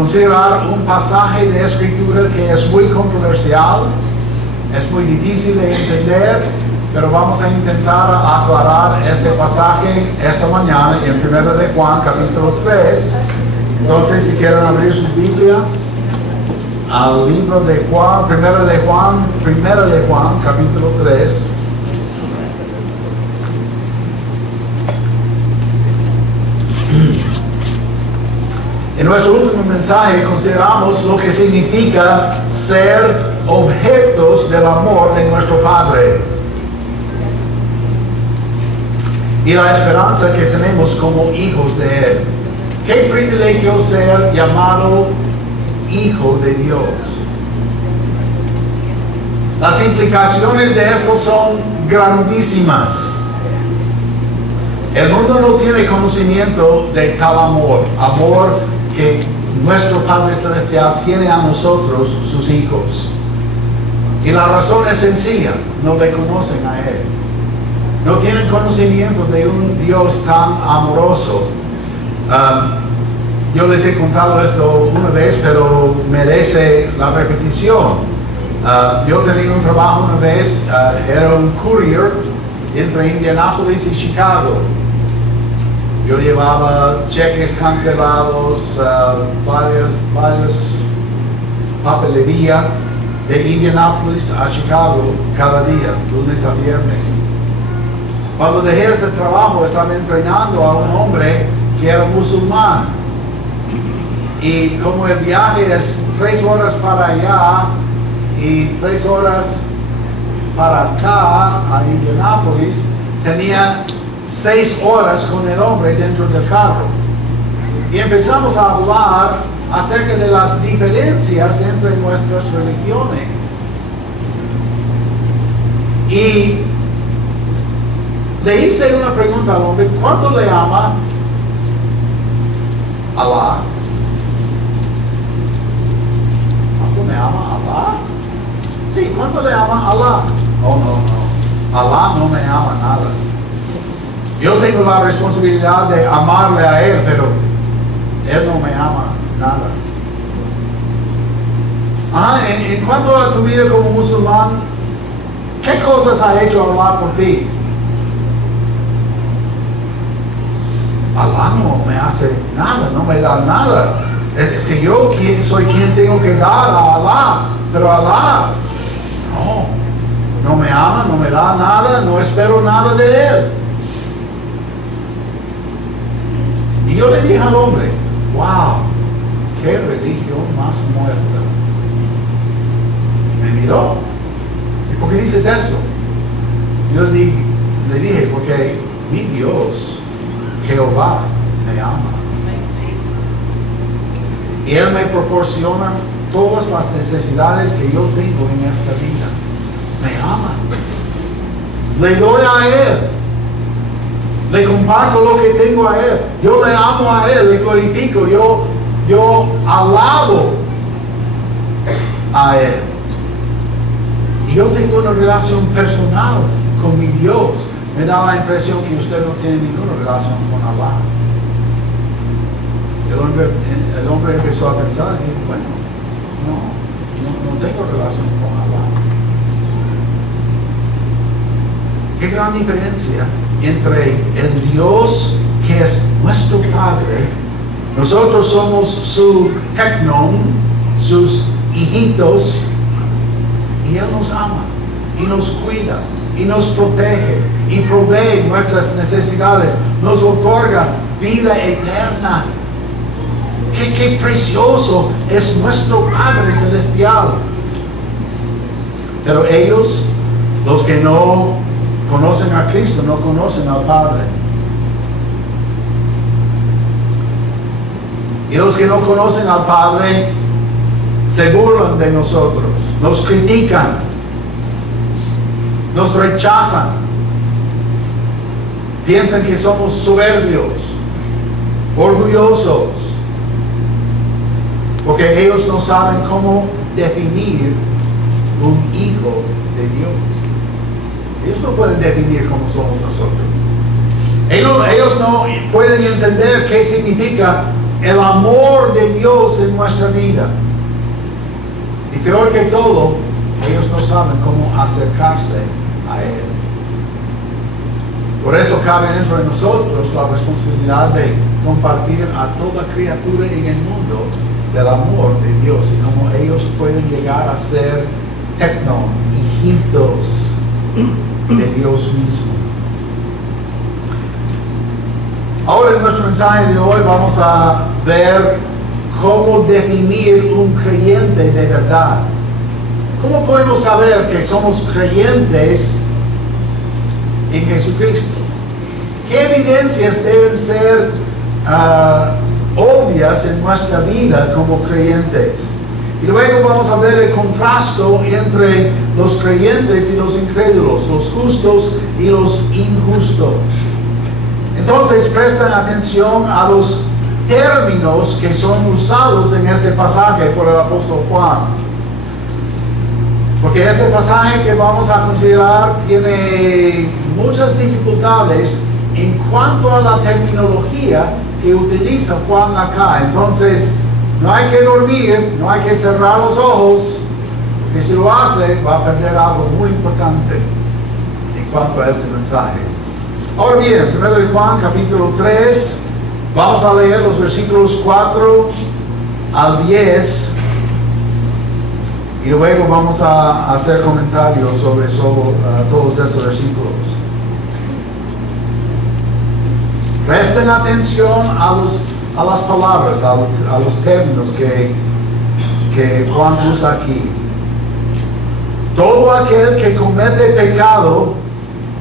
considerar un pasaje de escritura que es muy controversial, es muy difícil de entender, pero vamos a intentar aclarar este pasaje esta mañana en 1 de Juan capítulo 3. Entonces, si quieren abrir sus Biblias al libro de Juan, 1 de Juan capítulo 3. En nuestro último mensaje consideramos lo que significa ser objetos del amor de nuestro Padre y la esperanza que tenemos como hijos de Él. Qué privilegio ser llamado hijo de Dios. Las implicaciones de esto son grandísimas. El mundo no tiene conocimiento de tal amor que nuestro Padre Celestial tiene a nosotros, sus hijos. Y la razón es sencilla: no le conocen a Él. No tienen conocimiento de un Dios tan amoroso. Yo les he contado esto una vez, pero merece la repetición. Yo tenía un trabajo una vez, era un courier entre Indianápolis y Chicago. Yo llevaba cheques cancelados, varios papelería de Indianápolis a Chicago cada día, lunes a viernes. Cuando dejé este trabajo, estaba entrenando a un hombre que era musulmán. Y como el viaje es 3 horas para allá y 3 horas para acá, a Indianápolis, tenía 6 horas con el hombre dentro del carro. Y empezamos a hablar acerca de las diferencias entre nuestras religiones. Y le hice una pregunta al hombre: ¿cuánto le ama Alá? ¿Cuánto me ama Alá? Sí, ¿cuánto le ama Alá? Oh, no. Alá no me ama nada. Yo tengo la responsabilidad de amarle a Él, pero Él no me ama nada. En cuanto a tu vida como musulmán, ¿qué cosas ha hecho Alá por ti? Alá no me hace nada, no me da nada. Es que yo soy quien tengo que dar a Alá, pero Alá no me ama, no me da nada, no espero nada de Él. Y yo le dije al hombre: wow, qué religión más muerta. Me miró: ¿y por qué dices eso? Yo le dije: porque mi Dios, Jehová, me ama. Y Él me proporciona todas las necesidades que yo tengo en esta vida. Me ama. Le doy a Él. Le comparto lo que tengo a Él. Yo le amo a Él, le glorifico, yo alabo a Él. Y yo tengo una relación personal con mi Dios. Me da la impresión que usted no tiene ninguna relación con Alá. El hombre empezó a pensar y dijo: bueno, no tengo relación con Alá. Qué gran diferencia entre el Dios que es nuestro Padre. Nosotros somos su teknon, sus hijitos, y Él nos ama y nos cuida y nos protege y provee nuestras necesidades, nos otorga vida eterna. Qué precioso es nuestro Padre Celestial. Pero ellos, los que no conocen a Cristo, no conocen al Padre. Y los que no conocen al Padre se burlan de nosotros, nos critican, nos rechazan, piensan que somos soberbios, orgullosos, porque ellos no saben cómo definir un hijo de Dios. Ellos no pueden definir cómo somos nosotros. Ellos no pueden entender qué significa el amor de Dios en nuestra vida. Y peor que todo, ellos no saben cómo acercarse a Él. Por eso cabe dentro de nosotros la responsabilidad de compartir a toda criatura en el mundo del amor de Dios y cómo ellos pueden llegar a ser hijitos de Dios mismo. Ahora en nuestro mensaje de hoy vamos a ver cómo definir un creyente de verdad. ¿Cómo podemos saber que somos creyentes en Jesucristo? ¿Qué evidencias deben ser obvias en nuestra vida como creyentes? Y luego vamos a ver el contraste entre los creyentes y los incrédulos, los justos y los injustos. Entonces presten atención a los términos que son usados en este pasaje por el apóstol Juan. Porque este pasaje que vamos a considerar tiene muchas dificultades en cuanto a la terminología que utiliza Juan acá. Entonces, no hay que dormir, no hay que cerrar los ojos, porque si lo hace va a perder algo muy importante en cuanto a este mensaje. Ahora bien, 1 de Juan capítulo 3, vamos a leer los versículos 4 al 10 y luego vamos a hacer comentarios sobre todos estos versículos. Presten atención a las palabras, a los términos que Juan usa aquí. Todo aquel que comete pecado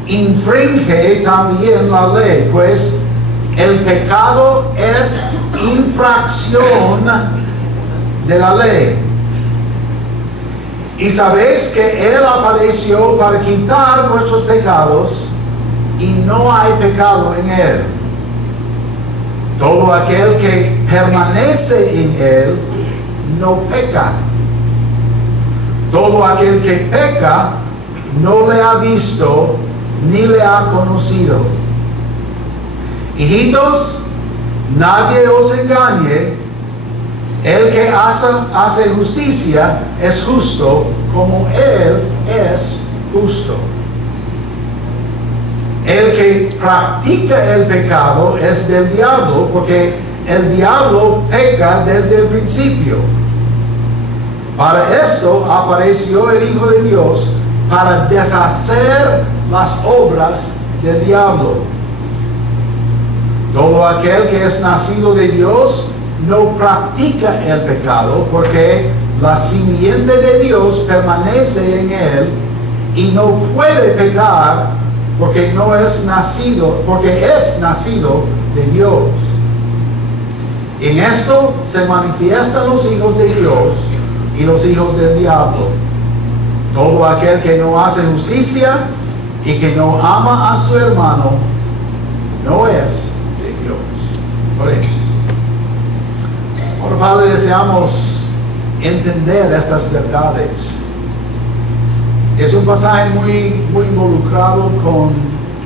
infringe también la ley, pues el pecado es infracción de la ley. Y sabéis que Él apareció para quitar nuestros pecados y no hay pecado en Él. Todo aquel que permanece en Él no peca. Todo aquel que peca no le ha visto ni le ha conocido. Hijitos, nadie os engañe. El que hace justicia es justo como Él es justo. El que practica el pecado es del diablo, porque el diablo peca desde el principio. Para esto apareció el Hijo de Dios, para deshacer las obras del diablo. Todo aquel que es nacido de Dios no practica el pecado, porque la simiente de Dios permanece en él y no puede pecar porque es nacido de Dios. En esto se manifiestan los hijos de Dios y los hijos del diablo. Todo aquel que no hace justicia y que no ama a su hermano no es de Dios. Oremos. Ahora, Padre, deseamos entender estas verdades. Es un pasaje muy involucrado con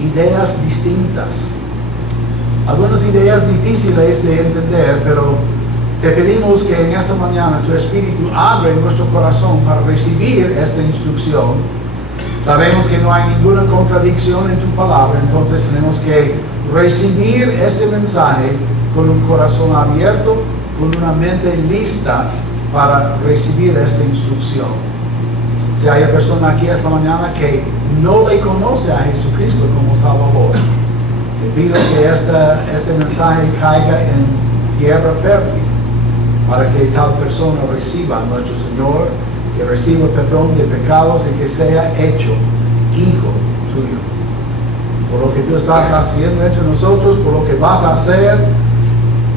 ideas distintas. Algunas ideas difíciles de entender, pero te pedimos que en esta mañana tu Espíritu abre nuestro corazón para recibir esta instrucción. Sabemos que no hay ninguna contradicción en tu palabra, entonces tenemos que recibir este mensaje con un corazón abierto, con una mente lista para recibir esta instrucción. Si hay persona aquí esta mañana que no le conoce a Jesucristo como Salvador, te pido que este mensaje caiga en tierra fértil para que tal persona reciba a nuestro Señor, que reciba perdón de pecados y que sea hecho hijo tuyo. Por lo que tú estás haciendo entre nosotros, por lo que vas a hacer,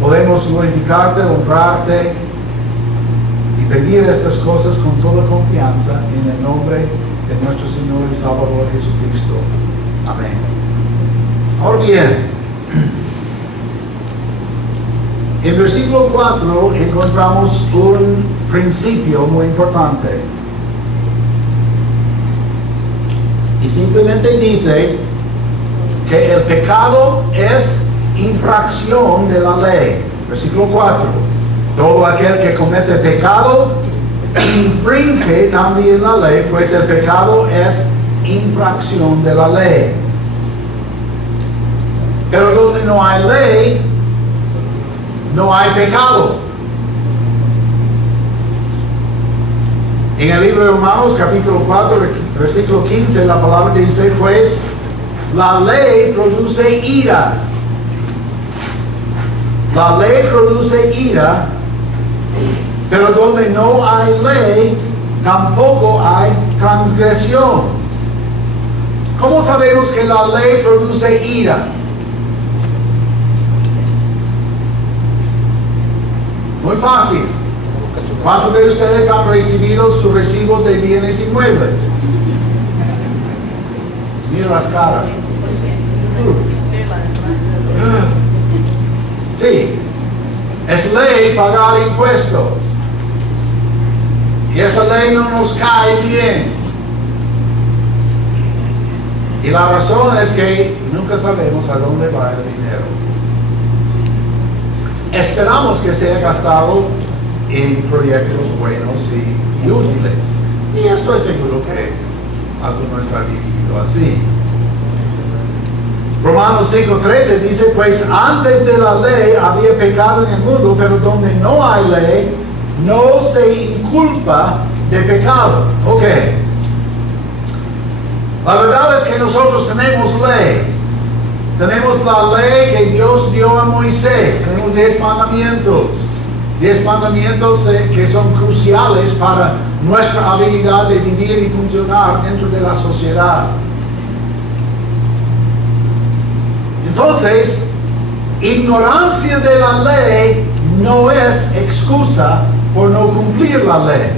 podemos glorificarte, honrarte y pedir estas cosas con toda confianza en el nombre de nuestro Señor y Salvador Jesucristo. Amén. Ahora bien, en versículo 4 encontramos un principio muy importante. Y simplemente dice que el pecado es infracción de la ley. Versículo 4. Todo aquel que comete pecado infringe también la ley, pues el pecado es infracción de la ley. Pero donde no hay ley, no hay pecado. En el libro de Romanos, capítulo 4, versículo 15, la palabra dice, pues la ley produce ira. La ley produce ira, pero donde no hay ley, tampoco hay transgresión. ¿Cómo sabemos que la ley produce ira? Muy fácil. ¿Cuántos de ustedes han recibido sus recibos de bienes inmuebles? Mira las caras. Sí, es ley pagar impuestos. Y esa ley no nos cae bien. Y la razón es que nunca sabemos a dónde va el dinero. Esperamos que sea gastado en proyectos buenos y útiles. Y estoy seguro que alguno está dividido así. Romanos 5:13 dice, pues antes de la ley había pecado en el mundo, pero donde no hay ley, no se inculpa de pecado. Ok. La verdad es que nosotros tenemos ley. Tenemos la ley que Dios dio a Moisés. Tenemos 10 mandamientos. 10 mandamientos que son cruciales para nuestra habilidad de vivir y funcionar dentro de la sociedad. Entonces, ignorancia de la ley no es excusa por no cumplir la ley.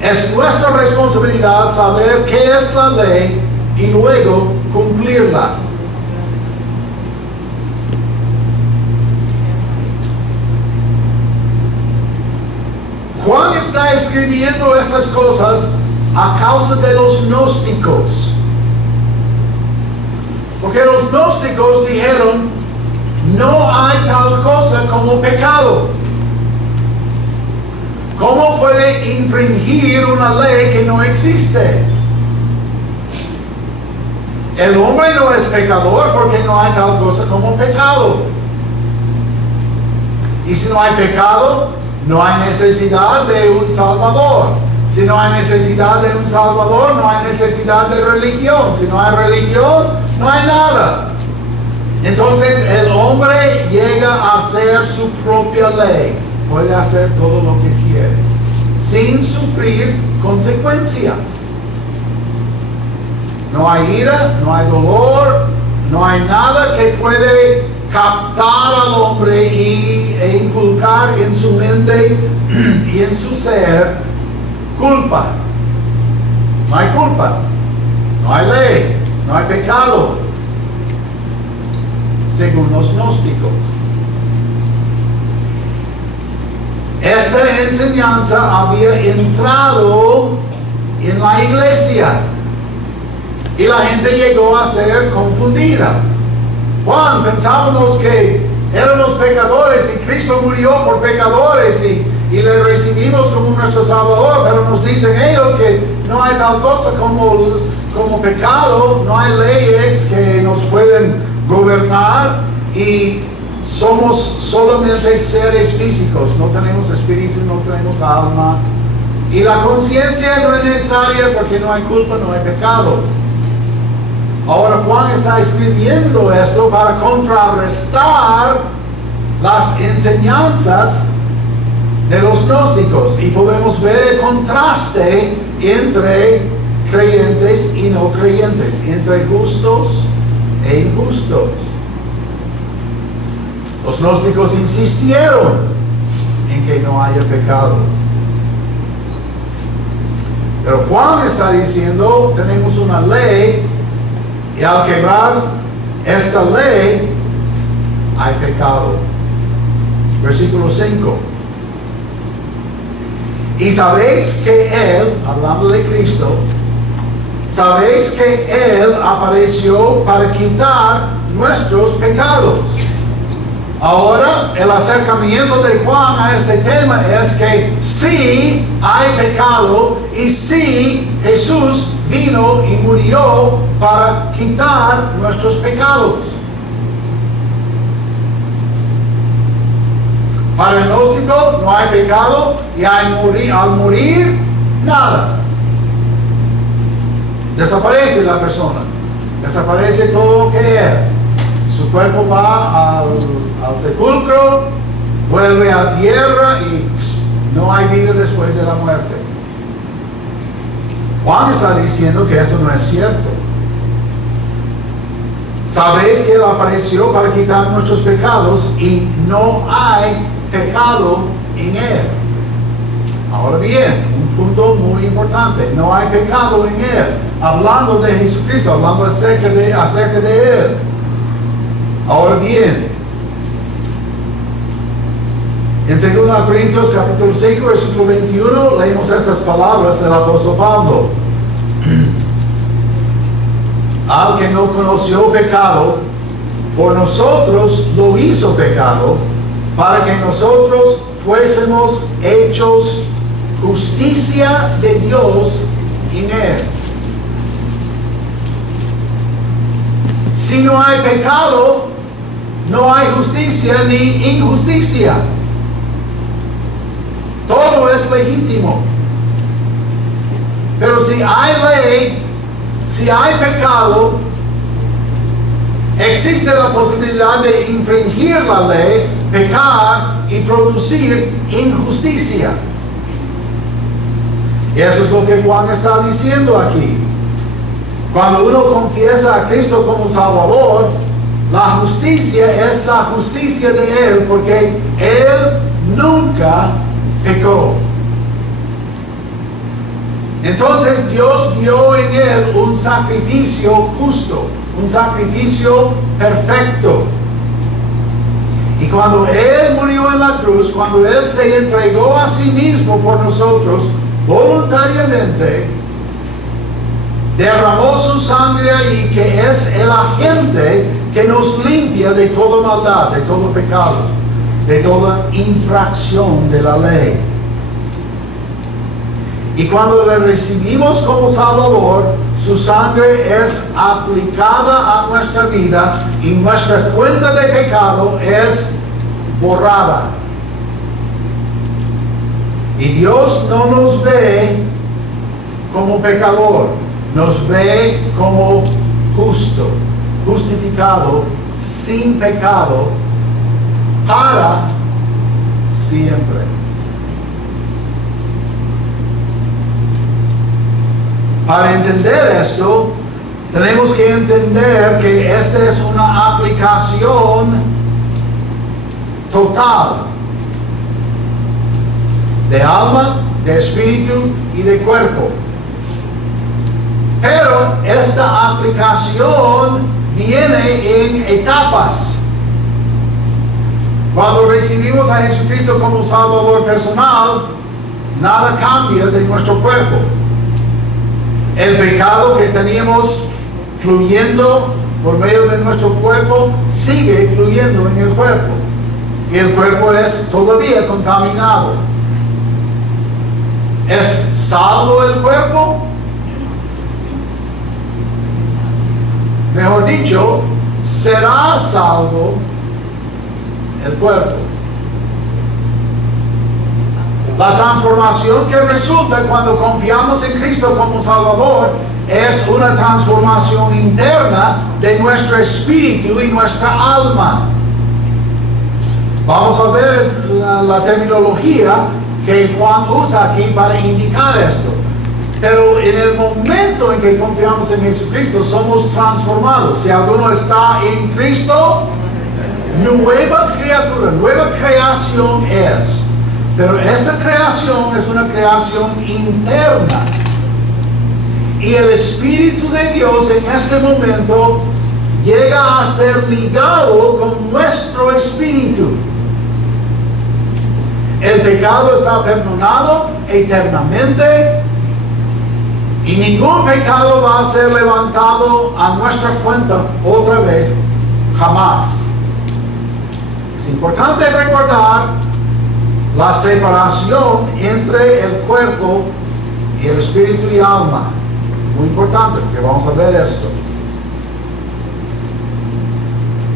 Es nuestra responsabilidad saber qué es la ley y luego cumplirla. Juan está escribiendo estas cosas a causa de los gnósticos. Porque los gnósticos dijeron, no hay tal cosa como pecado. ¿Cómo puede infringir una ley que no existe? El hombre no es pecador porque no hay tal cosa como pecado. Y si no hay pecado, no hay necesidad de un salvador. Si no hay necesidad de un salvador, no hay necesidad de religión. Si no hay religión, no hay nada. Entonces el hombre llega a hacer su propia ley. Puede hacer todo lo que quiere, sin sufrir consecuencias. No hay ira, no hay dolor, no hay nada que puede captar al hombre e inculcar en su mente y en su ser culpa. No hay culpa, no hay ley, no hay pecado, según los gnósticos. Esta enseñanza había entrado en la iglesia y la gente llegó a ser confundida. Juan, pensábamos que éramos pecadores y Cristo murió por pecadores y le recibimos como nuestro Salvador, pero nos dicen ellos que no hay tal cosa como pecado, no hay leyes que nos pueden gobernar y somos solamente seres físicos, no tenemos espíritu, no tenemos alma. Y la conciencia no es necesaria porque no hay culpa, no hay pecado. Ahora Juan está escribiendo esto para contrarrestar las enseñanzas de los gnósticos. Y podemos ver el contraste entre creyentes y no creyentes, entre justos e injustos. Los gnósticos insistieron en que no haya pecado. Pero Juan está diciendo, tenemos una ley, y al quebrar esta ley, hay pecado. Versículo 5. Y sabéis que Él, hablando de Cristo, sabéis que Él apareció para quitar nuestros pecados. Ahora, el acercamiento de Juan a este tema es que sí hay pecado y sí Jesús vino y murió para quitar nuestros pecados. Para el gnóstico no hay pecado y al morir nada. Desaparece la persona, desaparece todo lo que es. Su cuerpo va al sepulcro, vuelve a tierra y no hay vida después de la muerte. Juan está diciendo que esto no es cierto. Sabéis que Él apareció para quitar nuestros pecados y no hay pecado en Él. Ahora bien, un punto muy importante, no hay pecado en Él. Hablando de Jesucristo, hablando acerca de Él. Ahora bien, en 2 Corintios capítulo 5, versículo 21, leemos estas palabras del apóstol Pablo. Al que no conoció pecado, por nosotros lo hizo pecado, para que nosotros fuésemos hechos justicia de Dios en Él. Si no hay pecado, no hay justicia ni injusticia. Todo es legítimo. Pero si hay ley, si hay pecado, existe la posibilidad de infringir la ley, pecar y producir injusticia. Eso es lo que Juan está diciendo aquí. Cuando uno confiesa a Cristo como Salvador, la justicia es la justicia de Él, porque Él nunca pecó. Entonces Dios vio en Él un sacrificio justo, un sacrificio perfecto. Y cuando Él murió en la cruz, cuando Él se entregó a sí mismo por nosotros, voluntariamente, derramó su sangre y que es el agente que nos limpia de toda maldad, de todo pecado, de toda infracción de la ley. Y cuando le recibimos como Salvador, su sangre es aplicada a nuestra vida y nuestra cuenta de pecado es borrada. Y Dios no nos ve como pecador, nos ve como justo, justificado, sin pecado, para siempre. Para entender esto, tenemos que entender que esta es una aplicación total de alma, de espíritu y de cuerpo. Pero esta aplicación viene en etapas. Cuando recibimos a Jesucristo como Salvador personal, nada cambia de nuestro cuerpo. El pecado que teníamos fluyendo por medio de nuestro cuerpo sigue fluyendo en el cuerpo. Y el cuerpo es todavía contaminado. ¿Es salvo el cuerpo? Mejor dicho, será salvo el cuerpo. La transformación que resulta cuando confiamos en Cristo como Salvador es una transformación interna de nuestro espíritu y nuestra alma. Vamos a ver la terminología que Juan usa aquí para indicar esto. Pero en el momento en que confiamos en Jesucristo, somos transformados. Si alguno está en Cristo, nueva criatura, nueva creación es. Pero esta creación es una creación interna. Y el Espíritu de Dios en este momento llega a ser ligado con nuestro espíritu. El pecado está perdonado eternamente. Y ningún pecado va a ser levantado a nuestra cuenta otra vez, jamás. Es importante recordar la separación entre el cuerpo y el espíritu y alma. Muy importante, porque vamos a ver esto.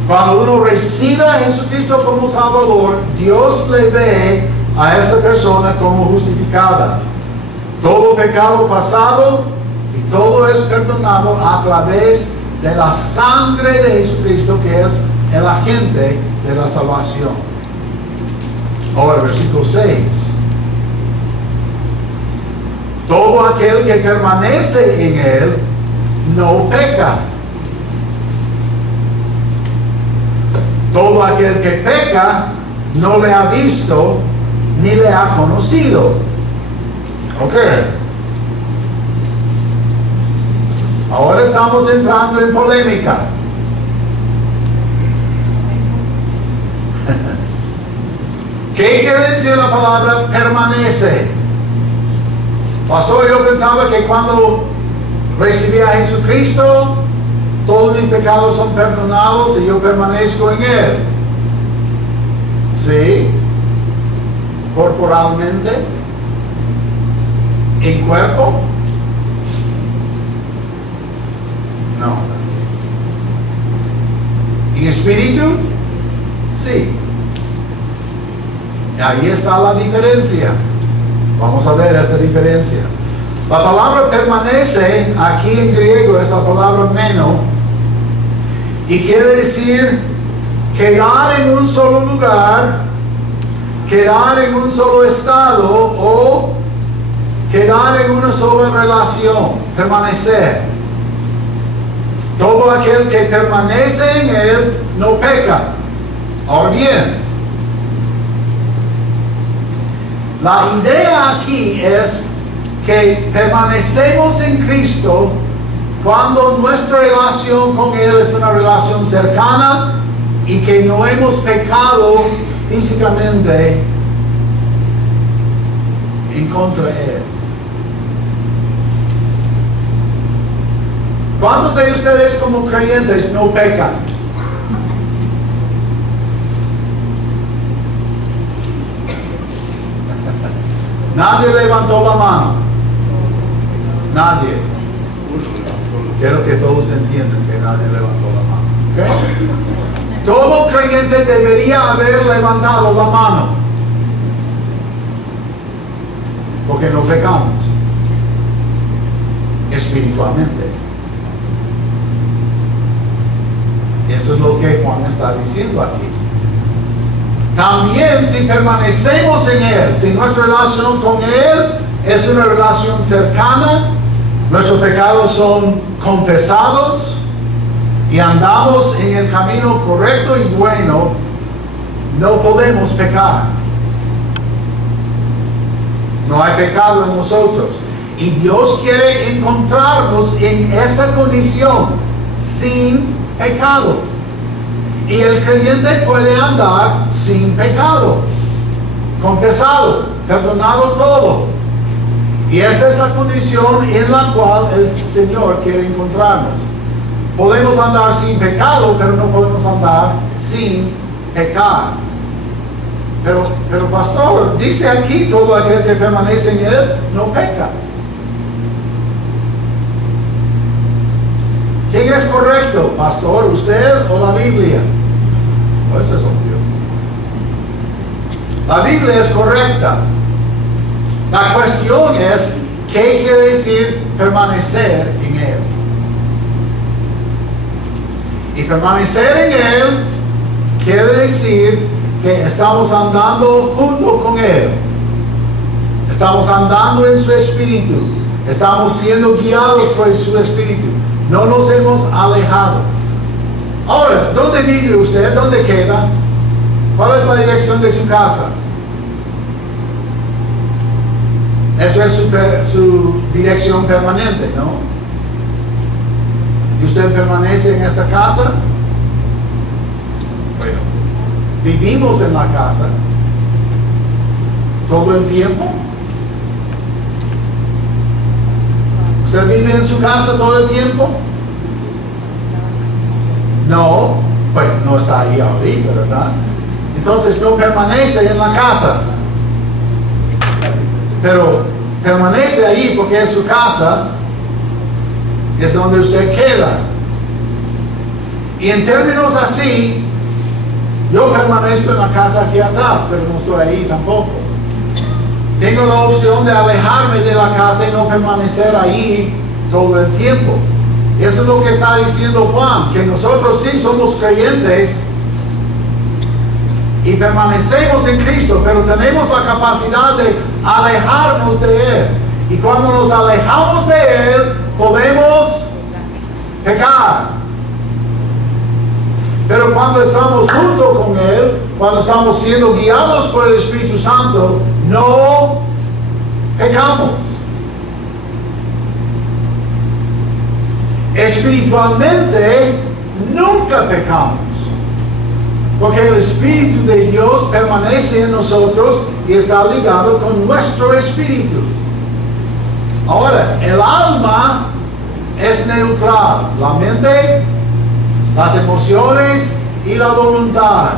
Cuando uno recibe a Jesucristo como Salvador, Dios le ve a esta persona como justificada. Todo pecado pasado y todo es perdonado a través de la sangre de Jesucristo, que es el agente de la salvación. Ahora, versículo 6. Todo aquel que permanece en Él no peca. Todo aquel que peca no le ha visto ni le ha conocido. Ok. Ahora estamos entrando en polémica. ¿Qué quiere decir la palabra permanece? Pastor, yo pensaba que cuando recibí a Jesucristo, todos mis pecados son perdonados y yo permanezco en Él. ¿Sí? Corporalmente. ¿En cuerpo? No. ¿En espíritu? Sí. Y ahí está la diferencia. Vamos a ver esta diferencia. La palabra permanece, aquí en griego es la palabra meno, y quiere decir quedar en un solo lugar, quedar en un solo estado o quedar en una sola relación, permanecer. Todo aquel que permanece en Él no peca. Ahora bien, la idea aquí es que permanecemos en Cristo cuando nuestra relación con Él es una relación cercana y que no hemos pecado físicamente en contra de Él. ¿Cuántos de ustedes como creyentes no pecan? Nadie levantó la mano. Nadie. Quiero que todos entiendan que nadie levantó la mano. ¿Okay? Todo creyente debería haber levantado la mano. Porque no pecamos. Espiritualmente. Eso es lo que Juan está diciendo aquí. También si permanecemos en Él, si nuestra relación con Él es una relación cercana, nuestros pecados son confesados y andamos en el camino correcto y bueno, no podemos pecar. No hay pecado en nosotros. Y Dios quiere encontrarnos en esta condición, sin pecado. Y el creyente puede andar sin pecado, confesado, perdonado todo. Y esta es la condición en la cual el Señor quiere encontrarnos. Podemos andar sin pecado, pero no podemos andar sin pecar. Pero pastor, dice aquí, todo aquel que permanece en Él no peca. ¿Quién es correcto, pastor? ¿Usted o la Biblia? Pues eso es obvio. La Biblia es correcta. La cuestión es, ¿qué quiere decir permanecer en Él? Y permanecer en Él quiere decir que estamos andando junto con Él. Estamos andando en su espíritu. Estamos siendo guiados por su espíritu. No nos hemos alejado. Ahora, ¿dónde vive usted? ¿Dónde queda? ¿Cuál es la dirección de su casa? Eso es su dirección permanente, ¿no? ¿Y usted permanece en esta casa? Bueno, vivimos en la casa todo el tiempo. ¿Usted vive en su casa todo el tiempo? No, pues no está ahí ahorita, ¿verdad? entonces no permanece en la casa. Pero permanece ahí porque es su casa, es donde usted queda. Y en términos así, yo permanezco en la casa aquí atrás, pero no estoy ahí tampoco. Tengo la opción de alejarme de la casa y no permanecer ahí todo el tiempo. Eso es lo que está diciendo Juan, que nosotros sí somos creyentes y permanecemos en Cristo, pero tenemos la capacidad de alejarnos de Él. Y cuando nos alejamos de Él, podemos pecar. Pero cuando estamos junto con Él, cuando estamos siendo guiados por el Espíritu Santo, no pecamos. Espiritualmente, nunca pecamos. Porque el Espíritu de Dios permanece en nosotros y está ligado con nuestro espíritu. Ahora, el alma es neutral. La mente, las emociones y la voluntad.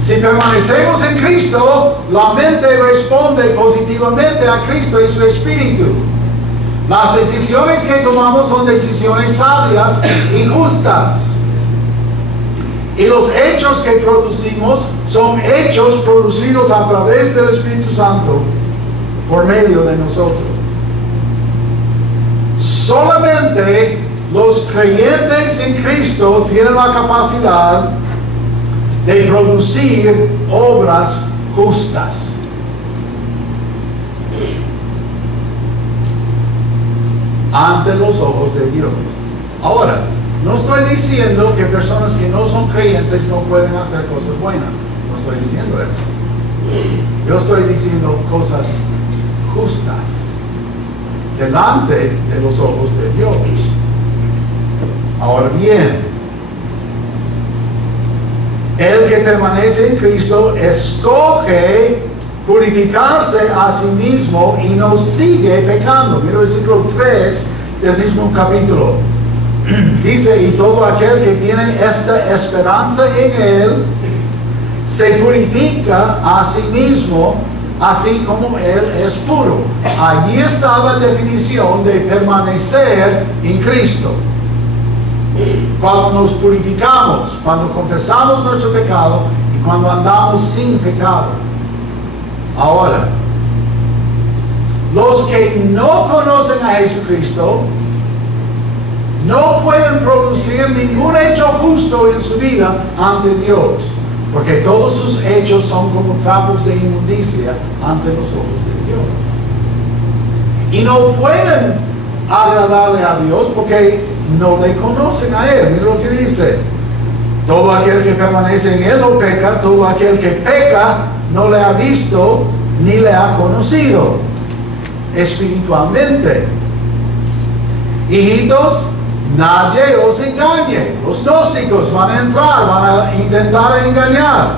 Si permanecemos en Cristo, la mente responde positivamente a Cristo y su espíritu. Las decisiones que tomamos son decisiones sabias y justas. Y los hechos que producimos son hechos producidos a través del Espíritu Santo por medio de nosotros. Solamente los creyentes en Cristo tienen la capacidad de producir obras justas. Ante los ojos de Dios. Ahora, no estoy diciendo que personas que no son creyentes no pueden hacer cosas buenas. No estoy diciendo eso. Yo estoy diciendo cosas justas delante de los ojos de Dios. Ahora bien, el que permanece en Cristo escoge purificarse a sí mismo y no sigue pecando. Mira el versículo 3 del mismo capítulo. Dice, y todo aquel que tiene esta esperanza en Él, se purifica a sí mismo, así como Él es puro. Allí está la definición de permanecer en Cristo. Cuando nos purificamos, cuando confesamos nuestro pecado y cuando andamos sin pecado. Ahora, los que no conocen a Jesucristo no pueden producir ningún hecho justo en su vida ante Dios, porque todos sus hechos son como trapos de inmundicia ante los ojos de Dios. Y no pueden agradarle a Dios porque no le conocen a Él. Mira lo que dice: todo aquel que permanece en Él no peca, todo aquel que peca no le ha visto ni le ha conocido espiritualmente. Hijitos, nadie os engañe. Los gnósticos van a entrar, van a intentar engañar.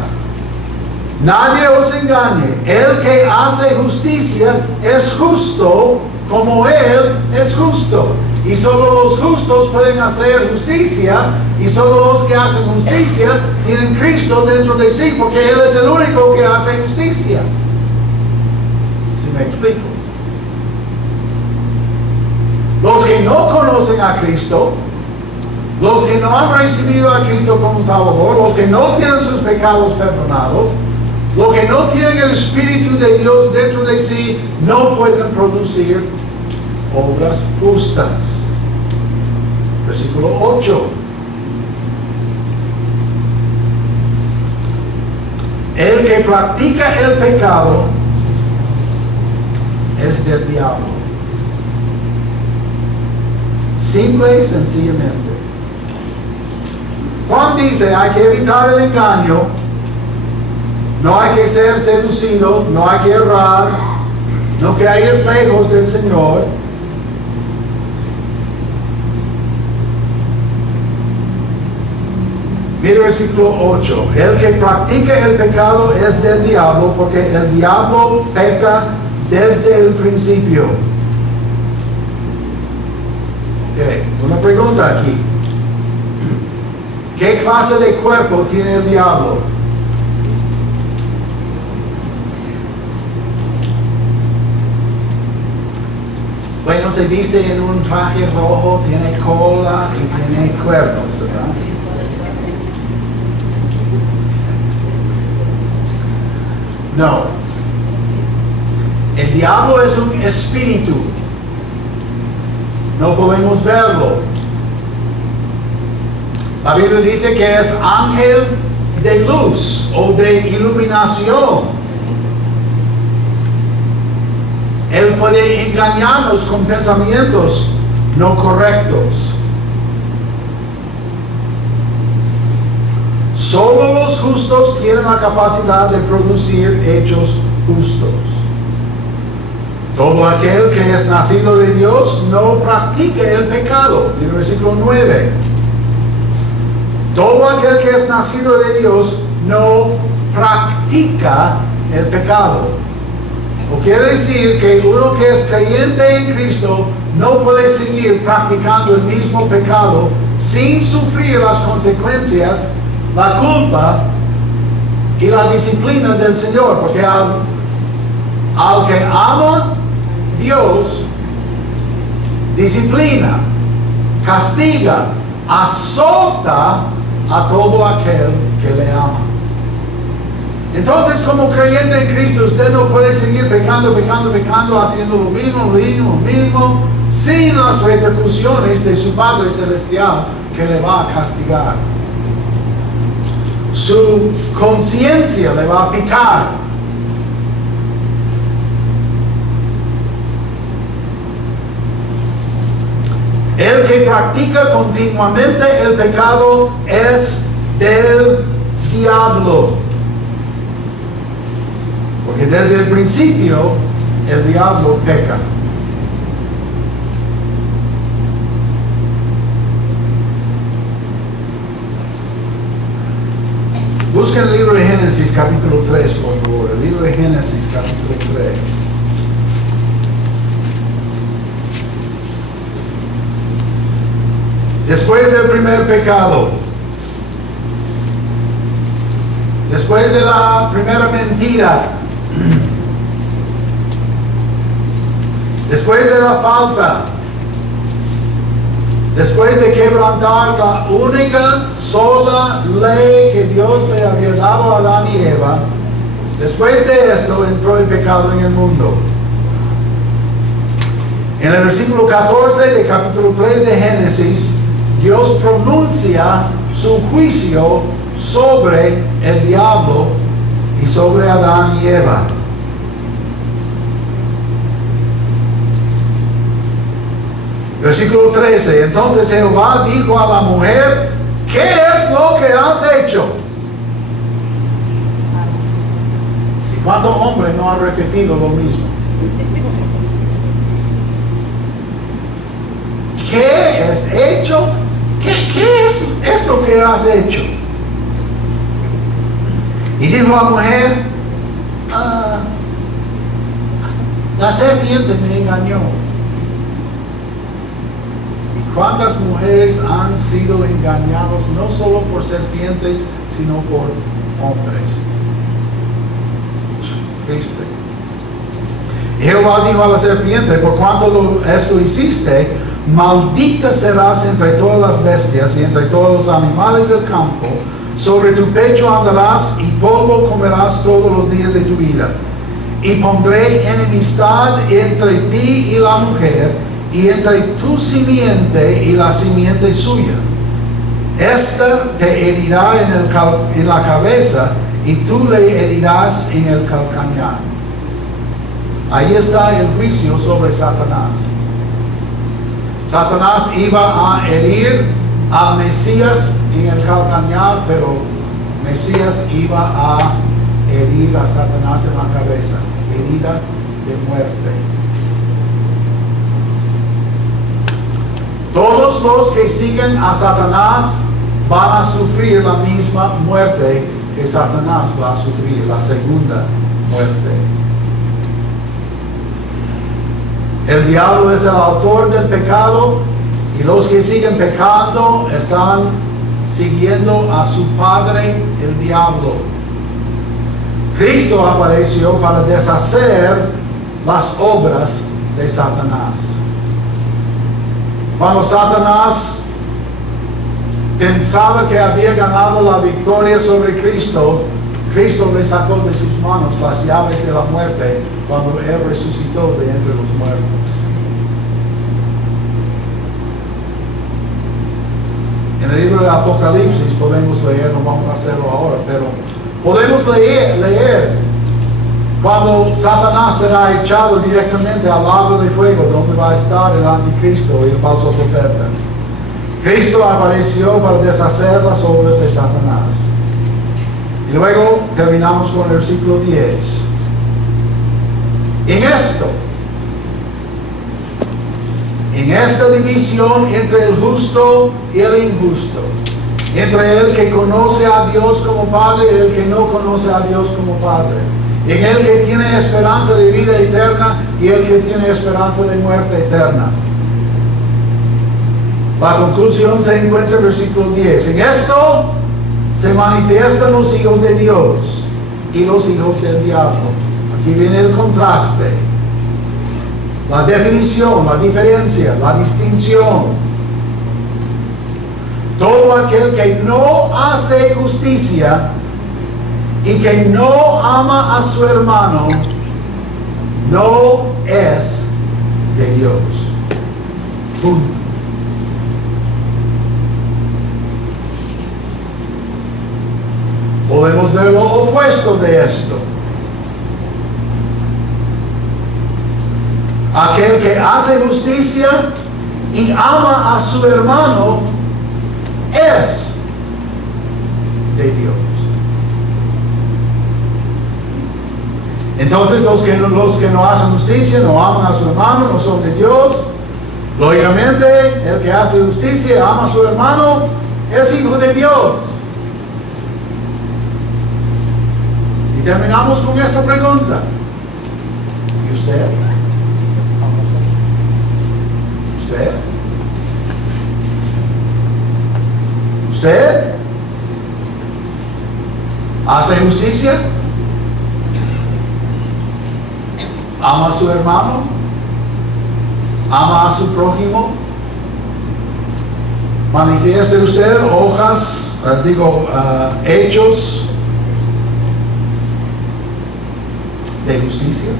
Nadie os engañe. El que hace justicia es justo como Él es justo. Y solo los justos pueden hacer justicia, y solo los que hacen justicia tienen Cristo dentro de sí, porque Él es el único que hace justicia. ¿Sí me explico? Los que no conocen a Cristo, los que no han recibido a Cristo como Salvador, los que no tienen sus pecados perdonados, los que no tienen el Espíritu de Dios dentro de sí, no pueden producir obras justas. Versículo 8. El que practica el pecado es del diablo. Simple y sencillamente. Juan dice, hay que evitar el engaño, no hay que ser seducido, no hay que errar, no hay que ir lejos del Señor. Mira el versículo 8. El que practica el pecado es del diablo, porque el diablo peca desde el principio. Ok, una pregunta aquí. ¿Qué clase de cuerpo tiene el diablo? Bueno, se viste en un traje rojo, tiene cola y tiene cuernos, ¿verdad? No. El diablo es un espíritu. No podemos verlo. La Biblia dice que es ángel de luz o de iluminación. Él puede engañarnos con pensamientos no correctos. Solo los justos tienen la capacidad de producir hechos justos. Todo aquel que es nacido de Dios no practica el pecado. En el versículo 9. Todo aquel que es nacido de Dios no practica el pecado. O quiere decir que uno que es creyente en Cristo no puede seguir practicando el mismo pecado sin sufrir las consecuencias, la culpa y la disciplina del Señor. Porque al que ama Dios, disciplina, castiga, azota a todo aquel que le ama. Entonces, como creyente en Cristo, usted no puede seguir pecando, haciendo lo mismo, sin las repercusiones de su Padre Celestial que le va a castigar. Su conciencia le va a picar. El que practica continuamente el pecado es del diablo. Porque desde el principio el diablo peca. Busquen el libro de Génesis capítulo 3, por favor. El libro de Génesis capítulo 3. Después del primer pecado, después de la primera mentira, después de la falta, después de quebrantar la única sola ley que Dios le había dado a Adán y Eva, después de esto entró el pecado en el mundo. En el versículo 14 de capítulo 3 de Génesis, Dios pronuncia su juicio sobre el diablo y sobre Adán y Eva. Versículo 13. Entonces Jehová dijo a la mujer: ¿qué es lo que has hecho? ¿Y cuántos hombres no han repetido lo mismo? ¿Qué has hecho? ¿Qué es esto que has hecho? Y dijo la mujer: la serpiente me engañó. ¿Y cuántas mujeres han sido engañadas no solo por serpientes, sino por hombres? Triste. Y Jehová dijo a la serpiente: por cuanto esto hiciste, maldita serás entre todas las bestias y entre todos los animales del campo. Sobre tu pecho andarás y polvo comerás todos los días de tu vida. Y pondré enemistad entre ti y la mujer, y entre tu simiente y la simiente suya. Esta te herirá en la cabeza, y tú le herirás en el calcañar. Ahí está el juicio sobre Satanás. Satanás iba a herir al Mesías en el calcañar, pero Mesías iba a herir a Satanás en la cabeza, herida de muerte. Todos los que siguen a Satanás van a sufrir la misma muerte que Satanás va a sufrir, la segunda muerte. El diablo es el autor del pecado, y los que siguen pecando están siguiendo a su padre, el diablo. Cristo apareció para deshacer las obras de Satanás. Cuando Satanás pensaba que había ganado la victoria sobre Cristo, Cristo le sacó de sus manos las llaves de la muerte cuando Él resucitó de entre los muertos. En el libro de Apocalipsis podemos leer, no vamos a hacerlo ahora, pero podemos leer cuando Satanás será echado directamente al lago de fuego, donde va a estar el anticristo y el falso profeta. Cristo apareció para deshacer las obras de Satanás. Y luego terminamos con el versículo 10. En esta división entre el justo y el injusto, entre el que conoce a Dios como Padre y el que no conoce a Dios como Padre, en el que tiene esperanza de vida eterna y el que tiene esperanza de muerte eterna. La conclusión se encuentra en el versículo 10. En esto se manifiestan los hijos de Dios y los hijos del diablo. Aquí viene el contraste, la definición, la diferencia, la distinción. Todo aquel que no hace justicia y que no ama a su hermano no es de Dios. Punto. Podemos ver lo opuesto de esto. Aquel que hace justicia y ama a su hermano es de Dios. Entonces los que no hacen justicia, no aman a su hermano, no son de Dios. Lógicamente, el que hace justicia, ama a su hermano, es hijo de Dios. Y terminamos con esta pregunta. ¿Y usted? ¿Usted? ¿Usted? ¿Hace justicia? ¿Ama a su hermano? ¿Ama a su prójimo? ¿Manifieste usted hechos de justicia?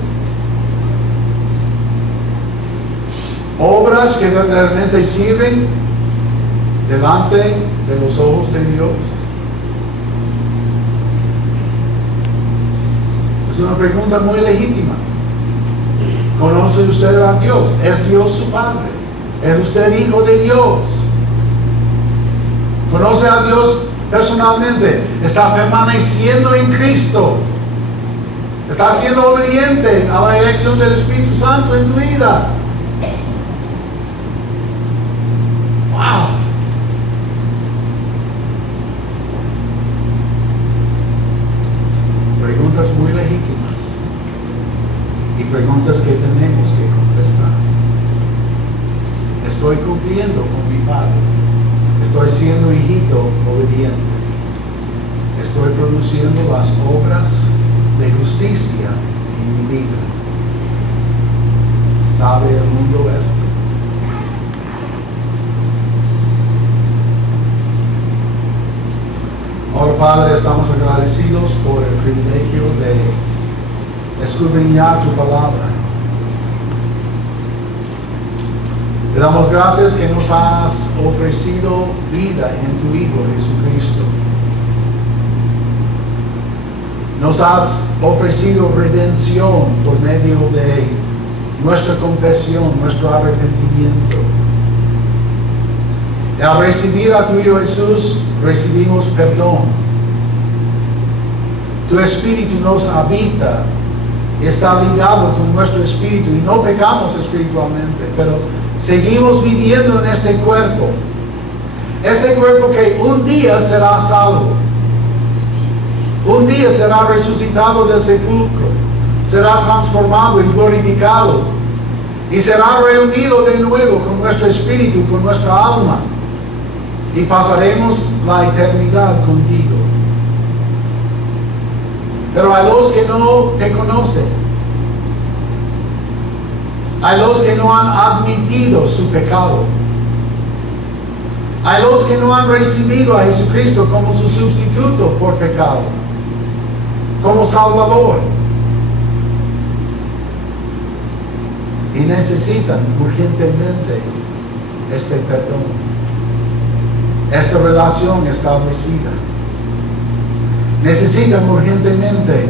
Obras que realmente sirven delante de los ojos de Dios. Es una pregunta muy legítima. ¿Conoce usted a Dios? ¿Es Dios su Padre? ¿Es usted hijo de Dios? ¿Conoce a Dios personalmente? ¿Está permaneciendo en Cristo? ¿Está siendo obediente a la dirección del Espíritu Santo en tu vida? ¡Wow! Preguntas muy legítimas. Y preguntas que tenemos que contestar. ¿Estoy cumpliendo con mi Padre? ¿Estoy siendo hijito obediente? ¿Estoy produciendo las obras de justicia en mi vida? ¿Sabe el mundo esto? Ahora, Padre, estamos agradecidos por el privilegio de escudriñar tu palabra. Te damos gracias que nos has ofrecido vida en tu Hijo Jesucristo. Nos has ofrecido redención por medio de nuestra confesión, nuestro arrepentimiento. Y al recibir a tu Hijo Jesús, recibimos perdón. Tu Espíritu nos habita, está ligado con nuestro espíritu y no pecamos espiritualmente, pero seguimos viviendo en este cuerpo que un día será salvo, un día será resucitado del sepulcro, será transformado y glorificado y será reunido de nuevo con nuestro espíritu, con nuestra alma. y pasaremos la eternidad contigo. Pero a los que no te conocen, a los que no han admitido su pecado, a los que no han recibido a Jesucristo como su sustituto por pecado, como Salvador, y necesitan urgentemente este perdón, esta relación establecida. Necesitan urgentemente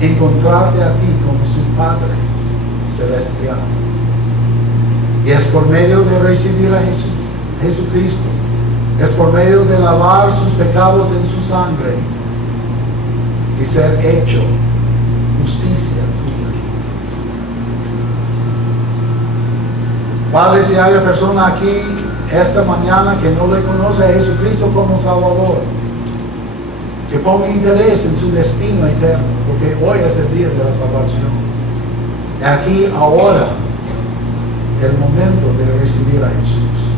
encontrarte a ti como su Padre Celestial. Y es por medio de recibir a Jesucristo, es por medio de lavar sus pecados en su sangre y ser hecho justicia tuya. Padre, si hay una persona aquí esta mañana que no le conoce a Jesucristo como Salvador, que ponga interés en su destino eterno, porque hoy es el día de la salvación. Aquí, ahora, el momento de recibir a Jesús.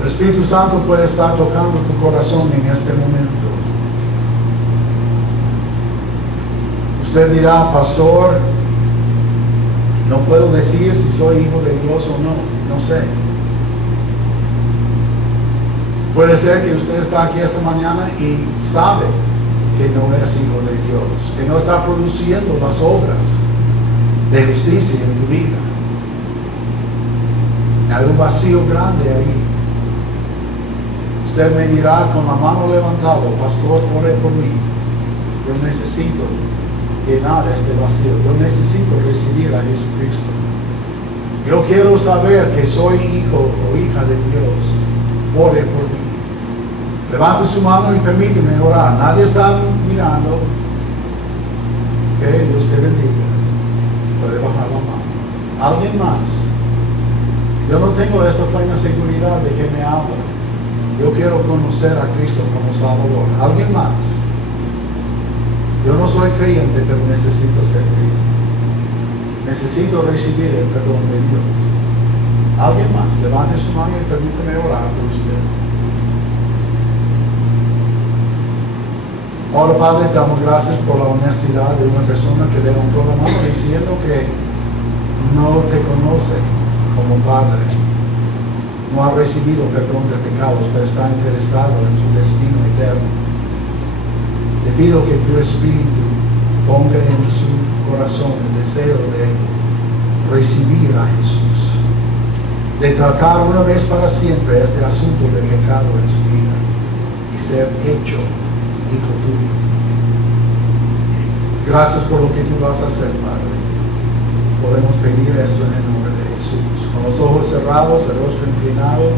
El Espíritu Santo puede estar tocando tu corazón en este momento. Usted dirá, pastor, no puedo decir si soy hijo de Dios o no sé. Puede ser que usted está aquí esta mañana y sabe que no es hijo de Dios, que no está produciendo las obras de justicia en tu vida. Hay un vacío grande ahí. Usted me dirá con la mano levantada, pastor, ore por mí. Yo necesito llenar este vacío. Yo necesito recibir a Jesucristo. Yo quiero saber que soy hijo o hija de Dios. Ore por mí. Levante su mano y permíteme orar. Nadie está mirando. Que Dios te bendiga. Puede bajar la mano. ¿Alguien más? Yo no tengo esta plena seguridad de que me hablas. Yo quiero conocer a Cristo como Salvador. ¿Alguien más? Yo no soy creyente, pero necesito ser creyente. Necesito recibir el perdón de Dios. ¿Alguien más? Levante su mano y permíteme orar por usted. Ahora, Padre, te damos gracias por la honestidad de una persona que levantó la mano diciendo que no te conoce como Padre. No ha recibido perdón de pecados, pero está interesado en su destino eterno. Te pido que tu Espíritu ponga en su corazón el deseo de recibir a Jesús, de tratar una vez para siempre este asunto de pecado en su vida y ser hecho hijo tuyo. Gracias por lo que tú vas a hacer, Padre. Podemos pedir esto en el nombre de Jesús. Con los ojos cerrados, el rostro inclinado.